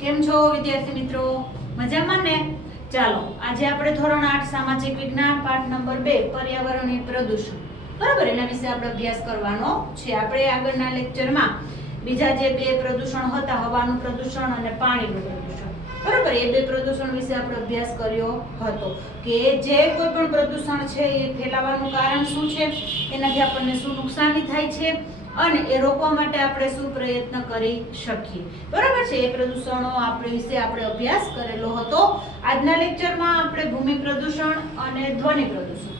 કેમ છો વિદ્યાર્થી મિત્રો? મજામાં ને? ચાલો આજે આપણે ધોરણ 8 સામાજિક વિજ્ઞાન પાઠ નંબર 2 પર્યાવરણીય પ્રદૂષણ બરાબર એના વિશે આપણે અભ્યાસ કરવાનો છે. આપણે આગળના લેક્ચરમાં બીજા જે બે પ્રદૂષણ હતા, હવાનું પ્રદૂષણ અને પાણીનું પ્રદૂષણ બરાબર, એ બે પ્રદૂષણ વિશે આપણે અભ્યાસ કર્યો હતો કે જે કોઈ પણ પ્રદૂષણ છે એ ફેલાવાનું કારણ શું છે, એનાથી આપણને શું નુકસાની થાય છે અને એ રોકવા માટે આપણે શું પ્રયત્ન કરી શકીએ બરાબર છે. એ પ્રદૂષણો આપણે વિશે આપણે અભ્યાસ કરેલો હતો. આજના લેક્ચરમાં આપણે ભૂમિ પ્રદૂષણ અને ધ્વનિ પ્રદૂષણ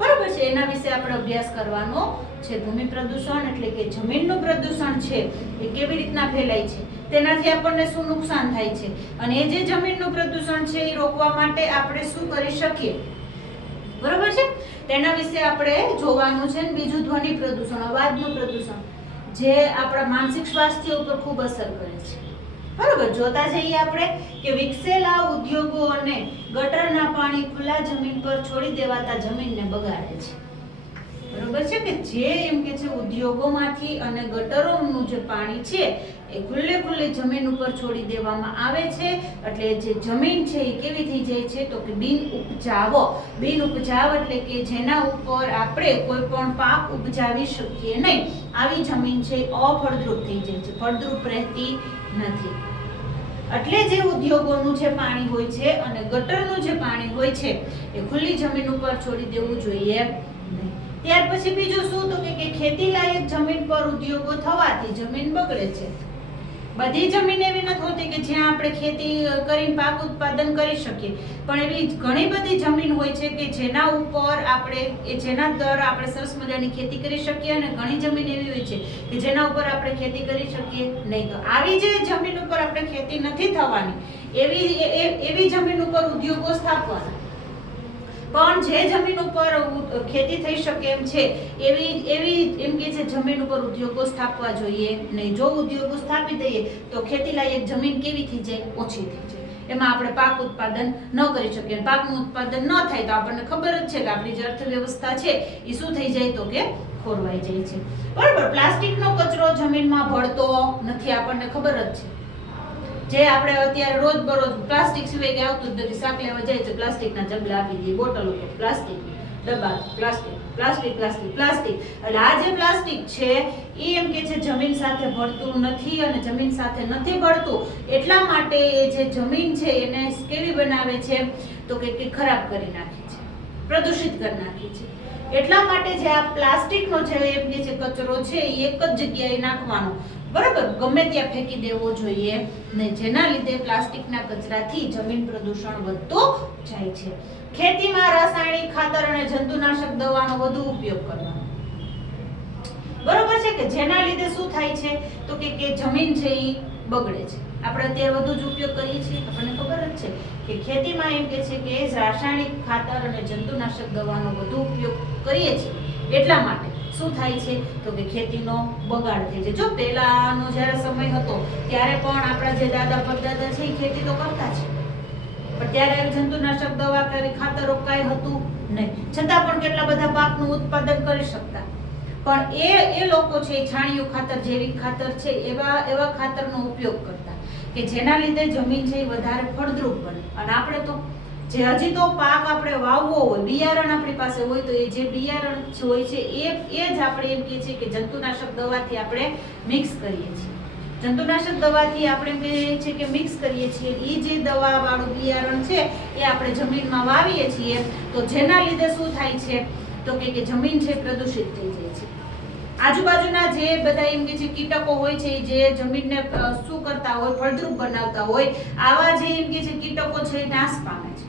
બરાબર છે એના વિશે આપણે અભ્યાસ કરવાનો છે. ભૂમિ પ્રદૂષણ એટલે કે જમીનનું પ્રદૂષણ છે એ કેવી રીતના ફેલાય છે, તેનાથી આપણને શું નુકસાન થાય છે અને એ જે જમીનનું પ્રદૂષણ છે એ રોકવા માટે આપણે શું કરી શકીએ બરાબર છે, તેના વિશે આપણે જોવાનું છે. બીજું ધ્વનિ પ્રદૂષણ, અવાજનું પ્રદૂષણ, જે આપણા માનસિક સ્વાસ્થ્ય ઉપર ખૂબ અસર કરે છે બરાબર. જોતા જઈએ આપણે કે વિકસેલા ઉદ્યોગો અને ગટરના પાણી ખુલ્લા જમીન પર છોડી દેવાતા જમીનને બગાડે છે બરોબર છે. કે જે એમ કે છે ઉદ્યોગોમાંથી અને ગટરોનું જે પાણી છે એ ખુલ્લે જમીન ઉપર છોડી દેવામાં આવે છે એટલે જે જમીન છે એ કેવી થઈ જાય છે તો કે બિન ઉપજાવ એટલે કે જેના ઉપર આપણે કોઈ પણ પાક ઉપજાવી શકીએ નહીં, આવી જમીન છે અફળદ્રુપ થઈ જાય છે, ફળદ્રુપ રહેતી નથી. એટલે જે ઉદ્યોગોનું જે પાણી હોય છે અને ગટરનું જે પાણી હોય છે એ ખુલ્લી જમીન ઉપર છોડી દેવું જોઈએ નહીં. ત્યાર પછી બીજું શું તો કે ખેતી લાયક જમીન પર ઉદ્યોગો થવાથી જમીન બગડે છે. બધી જમીન એવી નથી હોતી કે જ્યાં આપણે ખેતી કરીને પાક ઉત્પાદન કરી શકીએ, પણ એવી ઘણી બધી જમીન હોય છે કે જેના ઉપર જેના દ્વારા આપણે સરસ મજાની ખેતી કરી શકીએ અને ઘણી જમીન એવી હોય છે કે જેના ઉપર આપણે ખેતી કરી શકીએ નહીં. તો આવી જે જમીન ઉપર આપણે ખેતી નથી થવાની એવી જમીન ઉપર ઉદ્યોગો સ્થાપવાના, પણ જે જમીન ઉપર ખેતી થઈ શકે એમ છે એવી એમ કે છે જમીન ઉપર ઉદ્યોગો સ્થાપવા જોઈએ નહીં. જો ઉદ્યોગો સ્થાપી દઈએ તો ખેતી લાયક જમીન કેવી થઈ જાય? ઓછી થઈ જાય. એમાં આપણે પાક ઉત્પાદન ન કરી શકીએ. પાકનું ઉત્પાદન ન થાય તો આપણને ખબર જ છે કે આપણી જે અર્થવ્યવસ્થા છે એ શું થઈ જાય તો કે ખોરવાઈ જાય છે બરાબર. પ્લાસ્ટિકનો કચરો જમીનમાં ભળતો નથી, આપણને ખબર જ છે. જે આપણે અત્યારે રોજબરોજ પ્લાસ્ટિક સિવાય કે આવતું જ નથી. શાક લેવા જાય તો પ્લાસ્ટિકના જબલા આપી દઈએ, બોટલ ઉપર પ્લાસ્ટિક, ડબ્બા પ્લાસ્ટિક. એટલે આ જે પ્લાસ્ટિક છે એ એમ કે છે જમીન સાથે ભળતું નથી, અને જમીન સાથે નથી ભળતું એટલા માટે એ જે જમીન છે એને કેવી બનાવે છે તો કે ખરાબ કરી નાખે છે, પ્રદૂષિત કરી નાખે છે. એટલા માટે જે આ પ્લાસ્ટિકનો જે એમ કે છે કચરો છે એ એક જ જગ્યાએ નાખવાનો બરાબર, ગમે ત્યાં ફેંકી દેવો જોઈએ નહીં, જેના લીધે પ્લાસ્ટિકના કચરાથી જમીન પ્રદૂષણ વધતો જાય છે. ખેતીમાં રાસાયણિક ખાતર અને જંતુનાશક દવાનો વધુ ઉપયોગ કરવાનો બરોબર છે કે જેના લીધે શું થાય છે તો કે જમીન છે એ બગડે છે. આપણે અત્યારે વધુ જ ઉપયોગ કરીએ છીએ, આપણને ખબર જ છે કે ખેતીમાં એમ કે છે કે રાસાયણિક ખાતર અને જંતુનાશક દવાનો વધુ ઉપયોગ કરીએ છીએ એટલા માટે શું થાય છે તો કે ખેતીનો બગાડ થાય છે. જો પહેલાનો જ્યારે સમય હતો ત્યારે પણ આપણા જે દાદા પરદાદા છે એ ખેતી તો કરતા છે, પણ ત્યારે જંતુનાશક દવા કે ખાતરો કાંઈ હતું નહીં, છતાં પણ કેટલા બધા પાકનું ઉત્પાદન કરી શકતા. પણ એ લોકો છે છાણિયું ખાતર, જૈવિક ખાતર છે એવા ખાતરનો ઉપયોગ કરતા કે જેના લીધે જમીન છે એ વધારે ફળદ્રુપ બને. અને આપણે તો જે હજી તો પાક આપણે વાવવો હોય, બિયારણ આપણી પાસે હોય તો એ જે બિયારણ હોય છે એ જ આપણે એમ કહે છે કે જંતુનાશક દવાથી આપણે મિક્સ કરીએ છીએ. જંતુનાશક દવાથી આપણે એમ કહીએ છીએ કે મિક્સ કરીએ છીએ. એ જે દવા વાળું બિયારણ છે એ આપણે જમીનમાં વાવીએ છીએ તો જેના લીધે શું થાય છે તો કે જમીન છે પ્રદૂષિત થઈ જાય છે. આજુબાજુના જે બધા એમ કે છે કીટકો હોય છે જે જમીનને શું કરતા હોય, ફળદ્રુપ બનાવતા હોય, આવા જે એમ કે છે કીટકો છે નાશ પામે છે.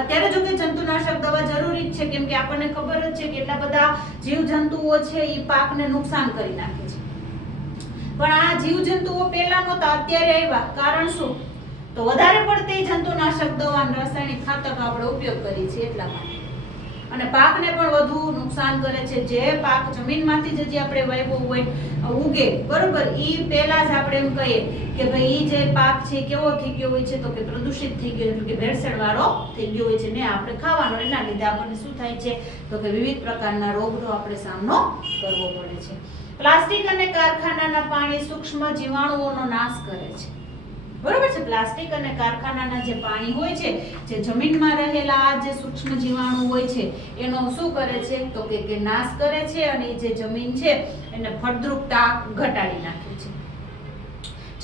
અત્યારે જો કે જંતુનાશક દવા જરૂરી જ છે, કેમ કે આપણને ખબર જ છે કે એટલા બધા જીવજંતુઓ છે એ પાકને નુકસાન કરી નાખે છે. પણ આ જીવજંતુઓ પહેલા નહોતા, અત્યારે આવ્યા. કારણ શું તો વધારે પડતી જંતુનાશક દવા અને રાસાયણિક ખાતરનો આપણે ઉપયોગ કરીએ છીએ એટલા માટે, અને પાકને પણ વધુ નુકસાન કરે છે. જે પાક જમીનમાંથી જે આપણે વાવ્યો હોય ઉગે બરોબર, ઈ પહેલા જ આપણે એમ કહીએ કે ભાઈ ઈ જે પાક છે કેવો થઈ ગયો હોય છે તો કે પ્રદૂષિત થઈ ગયો, એટલે કે ભેળસેળ વાળો થઈ ગયો હોય છે ને આપણે ખાવાનો. એના લીધે આપણને શું થાય છે તો કે વિવિધ પ્રકારના રોગનો આપણે સામનો કરવો પડે છે. પ્લાસ્ટિક અને કારખાનાના પાણી સૂક્ષ્મ જીવાણુઓનો નાશ કરે છે બરોબર છે. પ્લાસ્ટિક અને કારખાનાના જે પાણી હોય છે, જે જમીનમાં રહેલા જે સૂક્ષ્મ જીવાણુ હોય છે એનો શું કરે છે તો કે નાશ કરે છે અને જે જમીન છે એને ફળદ્રુપતા ઘટાડી નાખે છે.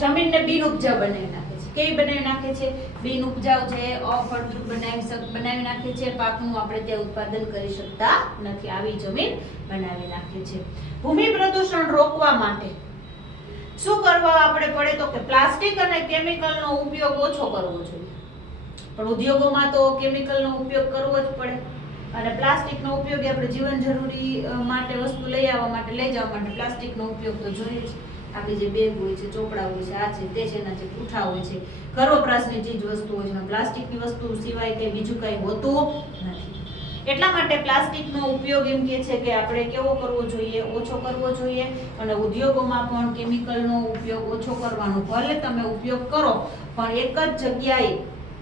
જમીનને બિનઉપજાઉ બનાવી નાખે છે. કેવી બનાવી નાખે છે? બિનઉપજાઉ છે, અફળદ્રુપ બનાવી નાખે છે. પાકનું આપણે ત્યાં ઉત્પાદન કરી શકતા નથી, આવી જમીન બનાવી નાખે છે. ભૂમિ પ્રદૂષણ રોકવા માટે શું કરવા આપણે પડે તો કે પ્લાસ્ટિક અને કેમિકલનો ઉપયોગ ઓછો કરવો જોઈએ. પણ ઉદ્યોગોમાં તો કેમિકલનો ઉપયોગ કરવો જ પડે અને પ્લાસ્ટિકનો ઉપયોગ આપણે જીવન જરૂરી માટે વસ્તુ લઈ આવવા માટે લઈ જવા માટે પ્લાસ્ટિકનો ઉપયોગ તો જોઈએ જ. આપણી જે બેગ હોય છે, ચોપડા હોય છે, આ છે તે છે, એના જે પૂઠા હોય છે, ઘર વપરાશની ચીજ વસ્તુ હોય છે, પ્લાસ્ટિકની વસ્તુ સિવાય કંઈ બીજું કંઈ હોતું નથી. એટલા માટે પ્લાસ્ટિકનો ઉપયોગ એમ કે છે કે આપણે કેવો કરવો જોઈએ? ઓછો કરવો જોઈએ. અને ઉદ્યોગોમાં પણ કેમિકલનો ઉપયોગ ઓછો કરવાનો. ભલે તમે ઉપયોગ કરો પણ એક જ જગ્યાએ,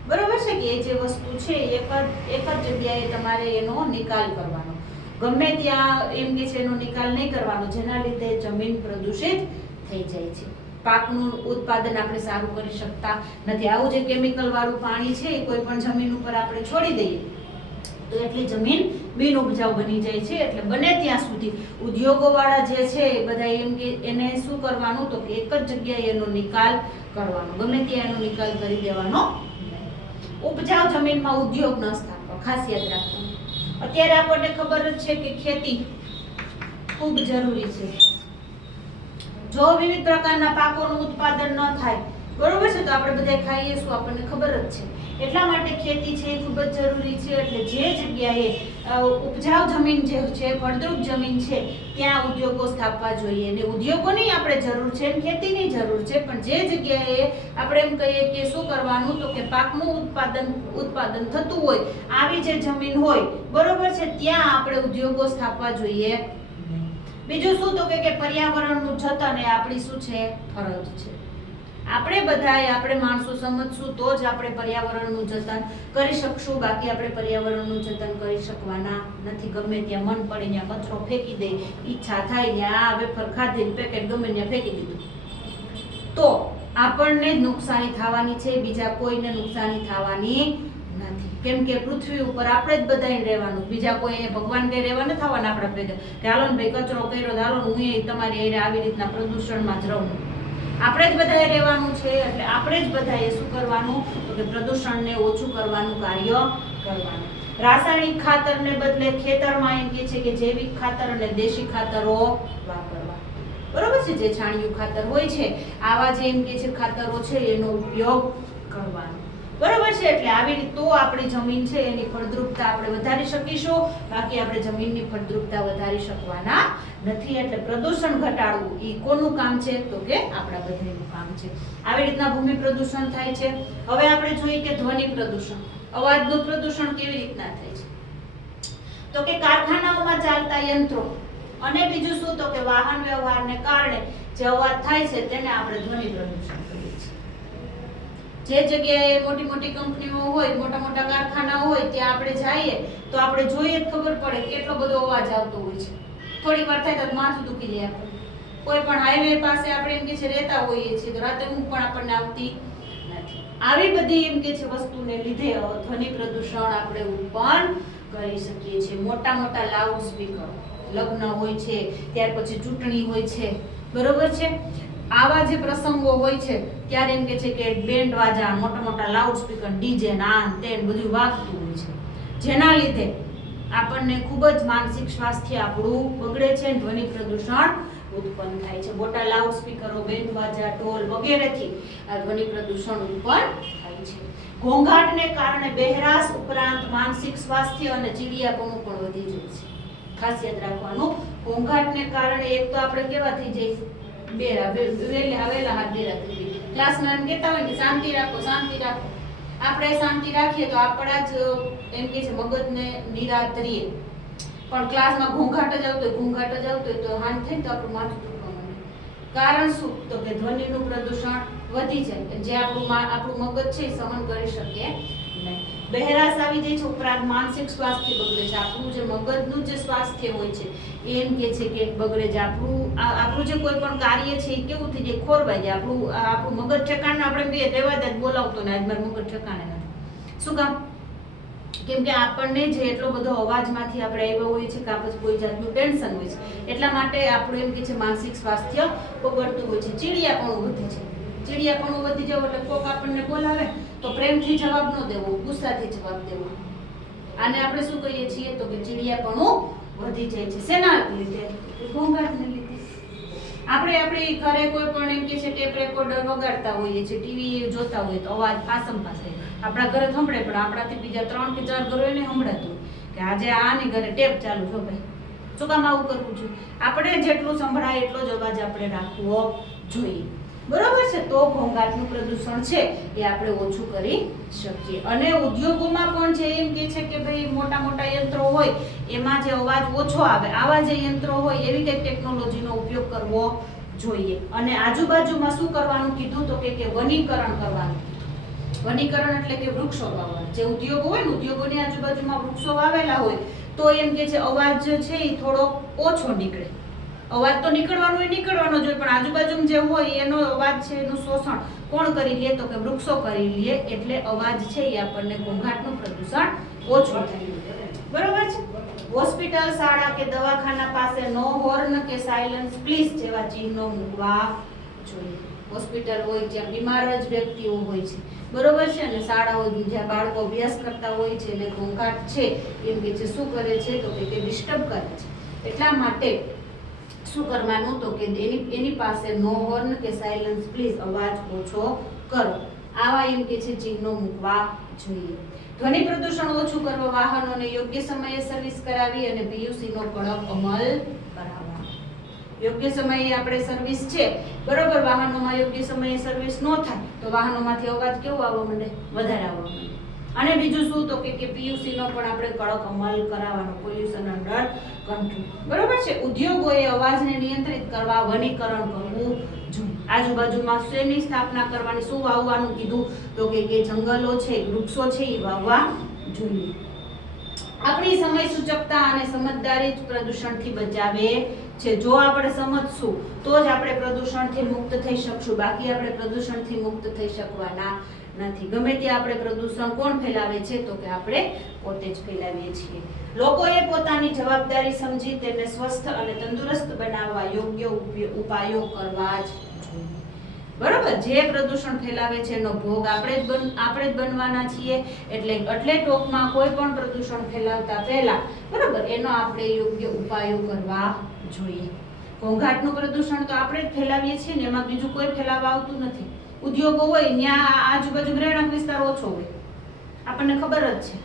બરોબર છે કે એ જે વસ્તુ છે એક જ જગ્યાએ તમારે એનો નિકાલ કરવાનો. ગમે ત્યાં એમ કે છે એનો નિકાલ નહીં કરવાનો, જેના લીધે જમીન પ્રદૂષિત થઈ જાય છે. પાકનું ઉત્પાદન આપણે સારું કરી શકતા નથી. આવું જે કેમિકલ વાળું પાણી છે એ કોઈ પણ જમીન ઉપર આપણે છોડી દઈએ તો એટલી જમીન બિનઉપજાઉ બની જાય છે. એટલે બને ત્યાં સુધી ઉદ્યોગો વાળા જે છે એ બધા એમ કે એને શું કરવાનું તો કે એક જ જગ્યાએ એનો નિકાલ કરવાનો, ગમે ત્યાં એનો નિકાલ કરી દેવાનો. ઉપજાઉ જમીનમાં ઉદ્યોગ ન સ્થાપવો, ખાસ યાદ રાખવાનું. અત્યારે આપણને ખબર જ છે કે ખેતી ખૂબ જરૂરી છે. જો વિવિધ પ્રકારના પાકોનું ઉત્પાદન ન થાય, બરોબર છે, તો આપણે બધા ખાઈએ શું આપણને ખબર જ છે. એટલા માટે ખેતી છે એ ખૂબ જ જરૂરી છે. એટલે જે જગ્યાએ ઉપજાઉ જમીન જે છે, ફળદ્રુપ જમીન છે, ત્યાં ઉદ્યોગો સ્થાપવા જોઈએ. અને ઉદ્યોગોની આપણે જરૂર છે, ખેતીની જરૂર છે, પણ જે જગ્યાએ આપણે એમ કહીએ કે શું કરવાનું તો કે પાકનું ઉત્પાદન થતું હોય આવી જે જમીન હોય, બરોબર છે, ત્યાં આપણે ઉદ્યોગો સ્થાપવા જોઈએ. બીજું શું તો કે પર્યાવરણનું જતન એ આપણી શું છે? ફરજ છે. આપણે બધાએ આપણે માણસો સમજશું તો જ આપણે પર્યાવરણનું જતન કરી શકશું. બાકી આપણે પર્યાવરણનું જતન કરી શકવાના નથી. ગમે ત્યાં મન પડે ત્યાં કચરો ફેંકી દે, ઈચ્છા થાય ત્યાં આ વેફર ખાધીને પેકેટ ગમે ત્યાં ફેંકી દીધું તો આપણને જ નુકસાની થવાની છે, બીજા કોઈને નુકસાની થવાની નથી. કેમ કે પૃથ્વી ઉપર આપણે જ બધાને રહેવાનું, બીજા કોઈ ભગવાન કઈ રહેવા નથી થવાના આપણા ભેગા કે હાલો ને ભાઈ કચરો કર્યો હાલો હું એ તમારી હારે આવી રીતના પ્રદૂષણમાં જ રહું. આપણે જ બધાએ રહેવાનું છે. એટલે આપણે જ બધાએ શું કરવાનું તો કે પ્રદૂષણને ઓછું કરવાનું કાર્ય કરવાનું. રાસાયણિક ખાતરને બદલે ખેતરમાં એમ કે છે કે જૈવિક ખાતર અને દેશી ખાતરો વાપરવા, બરોબર છે. જે છાણિયું ખાતર હોય છે, આવા જે એમ કે છે ખાતરો છે એનો ઉપયોગ કરવાનો, બરોબર છે. એટલે આવી રીતે તો આપણી જમીન છે એની ફળદ્રુપતા આપણે વધારી શકીશું. બાકી આપણે જમીનની ફળદ્રુપતા વધારી શકવાના નથી. એટલે પ્રદૂષણ ઘટાડવું એ કોનું કામ છે તો કે આપણા બધાનું કામ છે. આવી રીતના ભૂમિ પ્રદૂષણ થાય છે. હવે આપણે જોઈએ કે ધ્વનિ પ્રદૂષણ, અવાજનું પ્રદૂષણ કેવી રીતના થાય છે તો કે કારખાનાઓમાં ચાલતા યંત્રો અને બીજું શું તો કે વાહન વ્યવહારને કારણે જે અવાજ થાય છે તેને આપણે ધ્વનિ પ્રદૂષણ કહીએ છીએ. જે જગ્યાએ મોટી મોટી કંપનીઓ હોય, મોટા મોટા કારખાના હોય ત્યાં આપણે જઈએ તો આપણે જોઈએ જ ખબર પડે કેટલો બધો અવાજ આવતો હોય છે. થોડીક વાર થાય તો માથું દુખી જાય આપણને. કોઈ પણ હાઈવે પાસે આપણે એમ કે છે રહેતા હોઈએ છીએ તો રાતે ઊંઘ પણ આપણને આવતી નથી. આવી બધી એમ કે છે વસ્તુને લીધે ધ્વનિ પ્રદૂષણ આપણે ઉત્પન્ન કરી શકીએ છીએ. મોટા મોટા લાઉડ સ્પીકર, લગ્ન હોય છે, ત્યાર પછી ચૂંટણી હોય છે, બરોબર છે, આવા જે પ્રસંગો હોય છે ત્યારે એમ કે છે કે બેન્ડ વાજા, મોટા મોટા લાઉડ સ્પીકર, ડીજે, નાન તેન બધું વાગતું હોય છે, જેના લીધે આપણને ખૂબ જ માનસિક સ્વાસ્થ્ય આપણું બગડે છે, ધ્વનિ પ્રદૂષણ ઉત્પન્ન થાય છે. મોટા લાઉડ સ્પીકરો, બેન્ડ વાજા, ઢોલ વગેરેથી આ ધ્વનિ પ્રદૂષણ ઉત્પન્ન થાય છે. ઘોંઘાટને કારણે બહેરાશ ઉપરાંત માનસિક સ્વાસ્થ્ય અને ચીડિયાપણું પણ વધી જાય છે. ખાસ યાદ રાખવાનું, ઘોંઘાટને કારણે એક તો આપણે કેવા થઈ જાય વેલા હાથ બેરા થઈ જાય. ક્લાસમાં એમ કહેતા હોય કે શાંતિ રાખો, શાંતિ રાખો. આપણે શાંતિ રાખીએ તો આપણા જ એમ કે છે મગજને નિરાંત રહીએ, પણ ક્લાસમાં ઘોંઘાટ જ આવતો હોય તો હાન થાય તો આપણું માથું દુખવા માંડે. કારણ શું તો કે ધ્વનિનું પ્રદૂષણ વધી જાય, જે આપણું મગજ છે એ સહન કરી શકે નહીં. બહેરાશ આવી જાય છે, ઉપરાંત માનસિક સ્વાસ્થ્ય બગડે છે, આપણું જે મગજનું જે સ્વાસ્થ્ય હોય છે એમ કે છે કે બગડે છે, આપણું જે કોઈ પણ કાર્ય છે એ કેવું થઈ જાય, ખોરવાઈ જાય, આપણું મગજ ઠેકાણે આપણે કહીએ તેવા જ બોલાવતો ને આજ મારું મગજ ઠેકાણે નથી. શું કામ? કેમ કે આપણને જે એટલો બધો અવાજમાંથી આપણે આવ્યા હોય છે કે પછી કોઈ જાતનું ટેન્શન હોય છે એટલા માટે આપણું એમ કે છે માનસિક સ્વાસ્થ્ય બગડતું હોય છે. ચીડિયાપણું વધે છે, ચીડિયાપણું વધી જાવ એટલે કોક આપણને બોલાવે તો પ્રેમથી જવાબ ન દેવો, ગુસ્સાથી જવાબ દેવો. આને આપણે શું કહીએ છીએ તો કે ચીડિયાપણું વધી જાય છે. શેના લીધે? ઘોંઘાટને લીધે. આપણે આપણી ઘરે કોઈ પણ એમ કે છે ટેપ રેકોર્ડર વગાડતા હોઈએ છીએ, ટીવી જોતા હોઈએ તો અવાજ પાસમ પાસે આપણા ઘરે સંભળે, પણ આપણાથી બીજા 3 કે 4 ઘરોને સંભળાતું કે આજે આની ઘરે ટેપ ચાલુ છો ભાઈ, શું કામ આવું કરવું જોઈએ? આપણે જેટલું સંભળાય એટલો જ અવાજ આપણે રાખવો જોઈએ. બરોબર છે? તો ઘોંઘાટનું પ્રદૂષણ છે એ આપણે ઓછું કરી શકીએ. અને ઉદ્યોગોમાં પણ જે એમ કે છે કે ભાઈ મોટા મોટા યંત્રો હોય એમાં જે અવાજ ઓછો આવે આવા જે યંત્રો હોય એવી કંઈક ટેકનોલોજીનો ઉપયોગ કરવો જોઈએ. અને આજુબાજુમાં શું કરવાનું કીધું તો કે વનીકરણ કરવાનું. વનીકરણ એટલે કે વૃક્ષો વાવવા. જે ઉદ્યોગો હોય ને, ઉદ્યોગોની આજુબાજુમાં વૃક્ષો વાવેલા હોય તો એમ કે છે અવાજ છે એ થોડો ઓછો નીકળે. અવાજ તો નીકળવાનો જ હોય, પણ આજુબાજુ જે હોય એનો અવાજ છે એનું શોષણ કોણ કરી લે તો કે વૃક્ષો કરી લે, એટલે અવાજ છે એ આપણને ઘોંઘાટનું પ્રદૂષણ ઓછું થાય. બરોબર છે? હોસ્પિટલ, શાળા કે દવાખાના પાસે નો હોર્ન કે સાયલન્સ પ્લીઝ જેવા ચિહ્નો મૂકવા જોઈએ. હોસ્પિટલ હોય જ્યાં બીમાર જ વ્યક્તિઓ હોય છે, બરોબર છે, અને શાળાઓ જ્યાં બાળકો અભ્યાસ કરતા હોય છે એટલે ઘોંઘાટ છે એમ કે છે શું કરે છે તો કે ડિસ્ટર્બ કરે છે. એટલા માટે શું કરવાનું તો કે એની પાસે નો હોર્ન કે સાયલન્સ પ્લીઝ અવાજ ઓછો કરો, આવા એમ કે છે ચિહ્નો મૂકવા જોઈએ. ધ્વનિ પ્રદૂષણ ઓછું કરવા વાહનોને યોગ્ય સમયે સર્વિસ કરાવી અને PUC નો કડક અમલ કરાવવાનો. યોગ્ય સમયે આપણે સર્વિસ છે, બરોબર, વાહનોમાં યોગ્ય સમયે સર્વિસ ન થાય તો વાહનોમાંથી અવાજ કેવો આવવા માંડે? વધારે આવવા માંડે. અને બીજું શું તો કે PUC નો પણ આપણે કડક અમલ કરાવવાનો, પોલ્યુશન અંડર કંટ્રોલ. બરોબર છે? ઉદ્યોગોએ અવાજને નિયંત્રિત કરવા વનીકરણ કરવું જોઈએ. આજુબાજુમાં શેની સ્થાપના કરવાની, શું વાવવાનું કીધું તો કે જંગલો છે, વૃક્ષો છે એ વાવવા જોઈએ. આપણી સમય સૂચકતા અને સમજદારી જ પ્રદૂષણથી બચાવે છે. જો આપણે સમજશું તો જ આપણે પ્રદૂષણથી મુક્ત થઈ શકશું, બાકી આપણે પ્રદૂષણથી મુક્ત થઈ શકવાના નથી. ગમે ત્યાં આપણે પ્રદૂષણ કોણ ફેલાવે છે તો કે આપણે પોતે જ ફેલાવીએ છીએ. લોકોએ પોતાની જવાબદારી સમજી તેને સ્વસ્થ અને તંદુરસ્ત બનાવવા યોગ્ય ઉપાયો કરવા જ જોઈએ. બરોબર? જે પ્રદૂષણ ફેલાવે છે એનો ભોગ આપણે જ બનવાના છીએ, એટલે ટોકમાં કોઈ પણ પ્રદૂષણ ફેલાવતા પહેલા બરોબર એનો આપણે યોગ્ય ઉપાયો કરવા જોઈએ. ઘોંઘાટનું પ્રદૂષણ તો આપણે જ ફેલાવીએ છીએ ને, એમાં બીજું કોઈ ફેલાવવા આવતું નથી. ઉદ્યોગો હોય ત્યાં આજુબાજુ રહેણાંક વિસ્તાર ઓછો હોય, આપણને ખબર જ છે,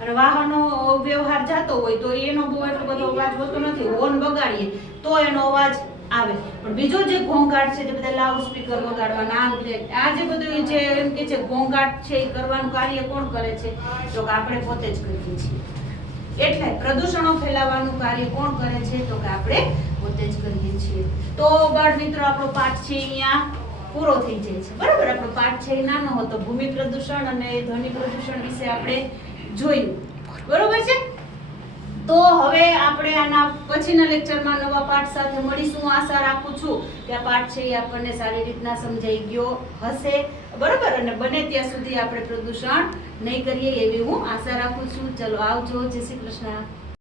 અને વાહનો વ્યવહાર જતો હોય તો એનો બહુ એટલો બધો અવાજ હોતો નથી. હોર્ન બગાડીએ તો એનો અવાજ આવે, પણ બીજો જે ઘોંઘાટ છે જે બધા લાઉડ સ્પીકર વગાડવાના, આ જે બધું જે એમ કે છે ઘોંઘાટ છે એ કરવાનું કાર્ય કોણ કરે છે તો કે આપણે પોતે જ કરીએ છીએ. એટલે પ્રદૂષણો ફેલાવવાનું કાર્ય કોણ કરે છે તો કે આપણે પોતે જ કરીએ છીએ. તો બાળ મિત્રો આપણો પાઠ છે અહીંયા પૂરો થઈ જાય છે. બરાબર? આપણો પાઠ છે એ નાનો હતો, ભૂમિ પ્રદૂષણ અને ધ્વનિ પ્રદૂષણ વિશે આપણે જોયું. બરોબર છે? તો હવે આપણે આના પછીના લેક્ચરમાં નવા પાઠ સાથે મળીશું. આશા રાખું છું કે આ પાઠ છે એ આપણને સારી રીતના સમજાઈ ગયો હશે. બરોબર? અને બને ત્યાં સુધી આપણે પ્રદૂષણ નહીં કરીએ એવી હું આશા રાખું છું. ચલો આવજો. જય શ્રી કૃષ્ણ.